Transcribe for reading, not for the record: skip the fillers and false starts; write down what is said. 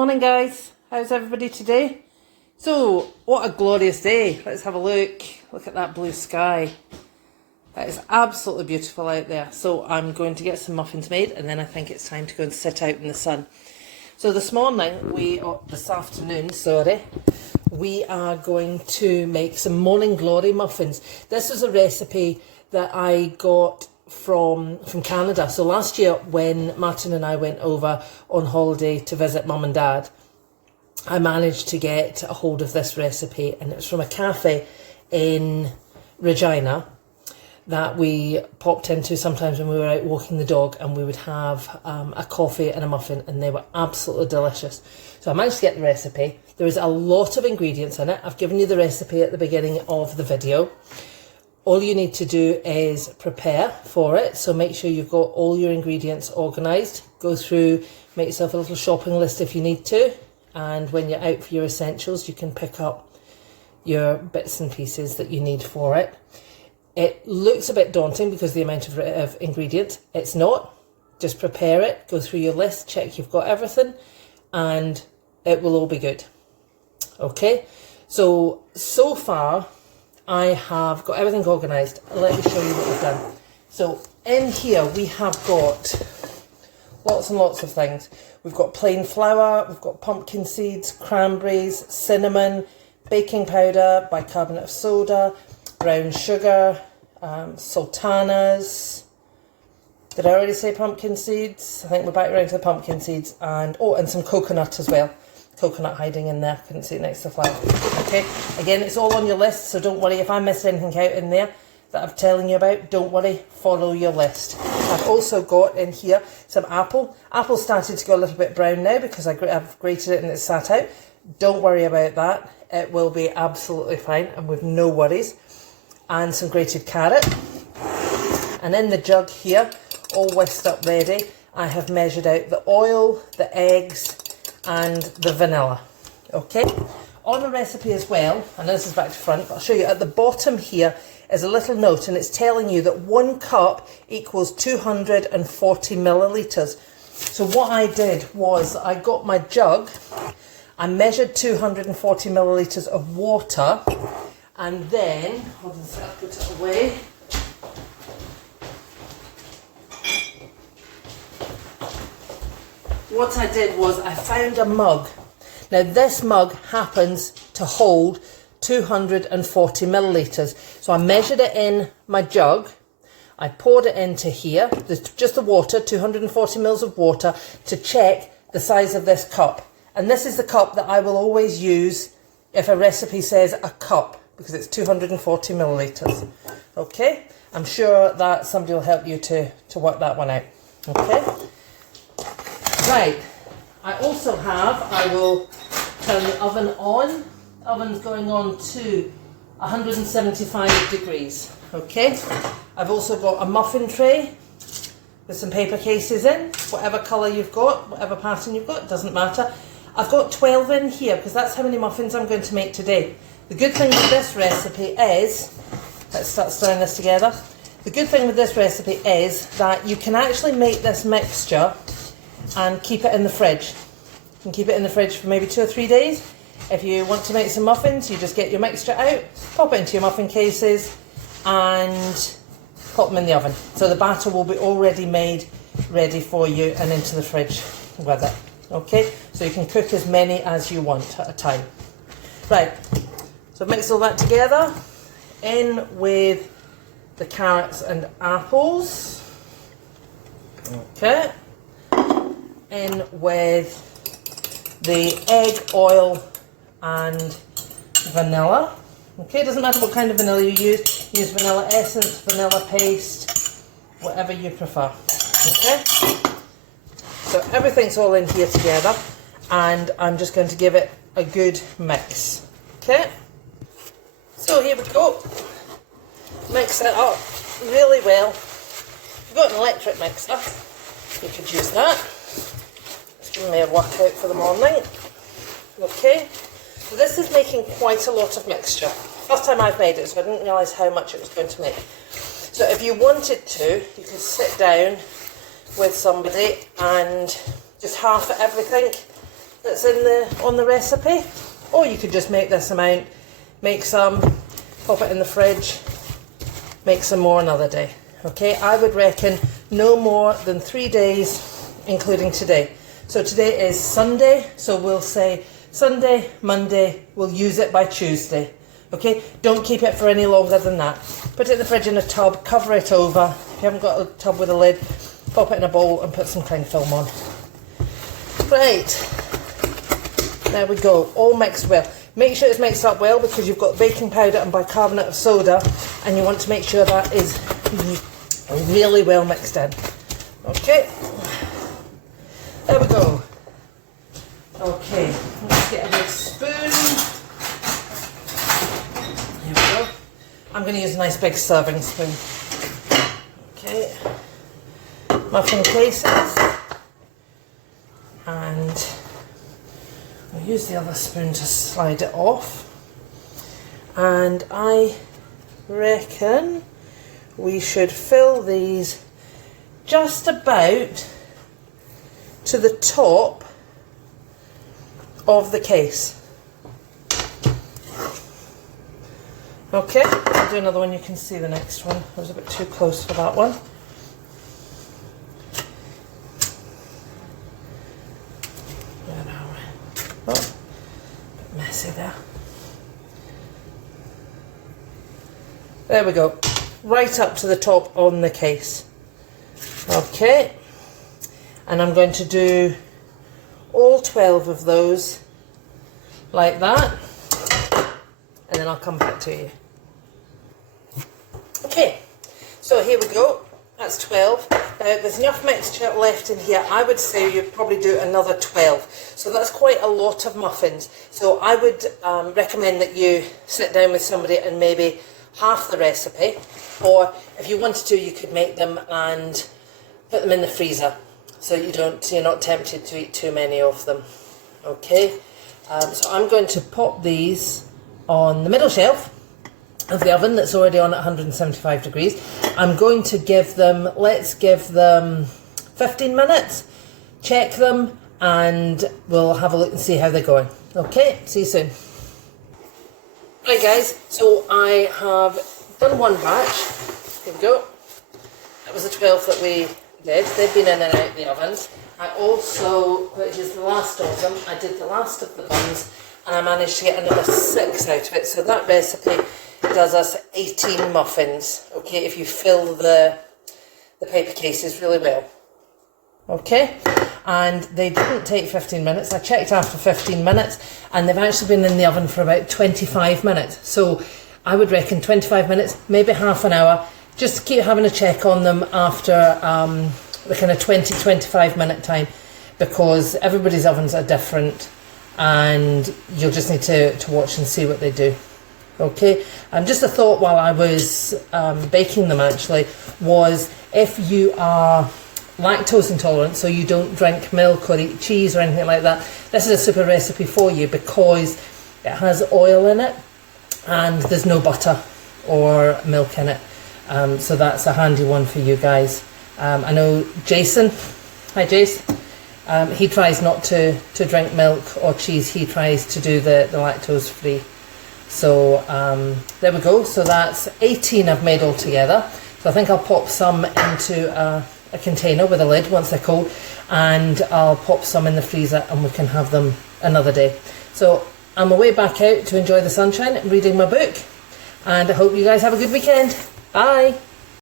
Morning guys, how's everybody today? So, what a glorious day. Let's have a look. Look at that blue sky. That is absolutely beautiful out there. So I'm going to get some muffins made and then I think it's time to go and sit out in the sun. So this afternoon, we are going to make some Morning Glory Muffins. This is a recipe that I got from Canada. So last year when Martin and I went over on holiday to visit Mum and Dad, I managed to get a hold of this recipe, and it's from a cafe in Regina that we popped into sometimes when we were out walking the dog, and we would have a coffee and a muffin, and they were absolutely delicious. So I managed to get the recipe. There is a lot of ingredients in it. I've given you the recipe at the beginning of the video. All you need to do is prepare for it. So make sure you've got all your ingredients organised. Go through, make yourself a little shopping list if you need to. And when you're out for your essentials, you can pick up your bits and pieces that you need for it. It looks a bit daunting because of the amount of ingredients. It's not. Just prepare it, go through your list, check you've got everything, and it will all be good. Okay, so far I have got everything organised. Let me show you what we've done. So in here we have got lots and lots of things. We've got plain flour, we've got pumpkin seeds, cranberries, cinnamon, baking powder, bicarbonate of soda, brown sugar, sultanas. Did I already say pumpkin seeds? I think we're back around to the pumpkin seeds, and some coconut as well. Coconut hiding in there, couldn't see it next to the flour. Okay, again, it's all on your list, so don't worry if I missed anything out in there that I'm telling you about. Don't worry, follow your list. I've also got in here some apple. Apple started to go a little bit brown now because I've grated it and it's sat out. Don't worry about that. It will be absolutely fine and with no worries. And some grated carrot. And in the jug here, all whisked up ready, I have measured out the oil, the eggs, and the vanilla. Okay, on the recipe as well, and this is back to front, but I'll show you at the bottom here is a little note, and it's telling you that 1 cup equals 240 millilitres. So what I did was I got my jug, I measured 240 millilitres of water, and then, hold on a sec, I'll put it away. What I did was I found a mug. Now this mug happens to hold 240 millilitres. So I measured it in my jug. I poured it into here, just the water, 240 mils of water, to check the size of this cup. And this is the cup that I will always use if a recipe says a cup, because it's 240 millilitres. Okay, I'm sure that somebody will help you to work that one out. Okay. Right, I also have, I will turn the oven on. The oven's going on to 175 degrees, okay? I've also got a muffin tray with some paper cases in, whatever colour you've got, whatever pattern you've got, doesn't matter. I've got 12 in here because that's how many muffins I'm going to make today. The good thing with this recipe is, let's start stirring this together. The good thing with this recipe is that you can actually make this mixture and keep it in the fridge. You can keep it in the fridge for maybe 2 or 3 days. If you want to make some muffins, you just get your mixture out, pop it into your muffin cases and pop them in the oven. So the batter will be already made, ready for you and into the fridge with it. Okay, so you can cook as many as you want at a time. Right, so I've mixed all that together, in with the carrots and apples. Okay. In with the egg, oil and vanilla. Okay, it doesn't matter what kind of vanilla you use vanilla essence, vanilla paste, whatever you prefer. Okay, so everything's all in here together and I'm just going to give it a good mix. Okay, so here we go. Mix it up really well. If you've got an electric mixer, you could use that. May work out for the morning. Okay, so this is making quite a lot of mixture. First time I've made it, so I didn't realise how much it was going to make. So if you wanted to, you could sit down with somebody and just half of everything that's on the recipe, or you could just make this amount, make some, pop it in the fridge, make some more another day. Okay, I would reckon no more than 3 days, including today. So today is Sunday, so we'll say Sunday, Monday, we'll use it by Tuesday. Okay, don't keep it for any longer than that. Put it in the fridge in a tub, cover it over. If you haven't got a tub with a lid, pop it in a bowl and put some cling film on. Right, there we go, all mixed well. Make sure it's mixed up well because you've got baking powder and bicarbonate of soda, and you want to make sure that is really well mixed in. Okay, there we go. Okay, let's get a big spoon. Here we go. I'm going to use a nice big serving spoon. Okay, muffin cases, and I'll use the other spoon to slide it off. And I reckon we should fill these just about to the top of the case. Okay, I'll do another one. You can see the next one. I was a bit too close for that one. Where are we? Oh, a bit messy there. There we go. Right up to the top on the case. Okay, and I'm going to do all 12 of those like that, and then I'll come back to you. Okay, so here we go, that's 12. Now there's enough mixture left in here. I would say you'd probably do another 12. So that's quite a lot of muffins. So I would recommend that you sit down with somebody and maybe half the recipe, or if you wanted to, you could make them and put them in the freezer so you're not tempted to eat too many of them. Okay, so I'm going to pop these on the middle shelf of the oven that's already on at 175 degrees. I'm going to give them, let's give them 15 minutes, check them, and we'll have a look and see how they're going. Okay, see you soon. Right guys, so I have done one batch. Here we go. That was the 12 that we did. They've been in and out the ovens. I also, which is the last of them, I did the last of the buns, and I managed to get another 6 out of it. So that recipe does us 18 muffins, okay, if you fill the paper cases really well. Okay, and they didn't take 15 minutes. I checked after 15 minutes, and they've actually been in the oven for about 25 minutes. So I would reckon 25 minutes, maybe half an hour. Just keep having a check on them after the kind of 20-25 minute time, because everybody's ovens are different, and you'll just need to watch and see what they do. Okay, and just a thought while I was baking them actually was, if you are lactose intolerant, so you don't drink milk or eat cheese or anything like that, this is a super recipe for you because it has oil in it and there's no butter or milk in it. So that's a handy one for you guys. I know Jason, hi Jace, he tries not to drink milk or cheese. He tries to do the lactose free. So there we go. So that's 18 I've made all together. So I think I'll pop some into a container with a lid once they're cold, and I'll pop some in the freezer and we can have them another day. So I'm away back out to enjoy the sunshine and reading my book, and I hope you guys have a good weekend. Bye.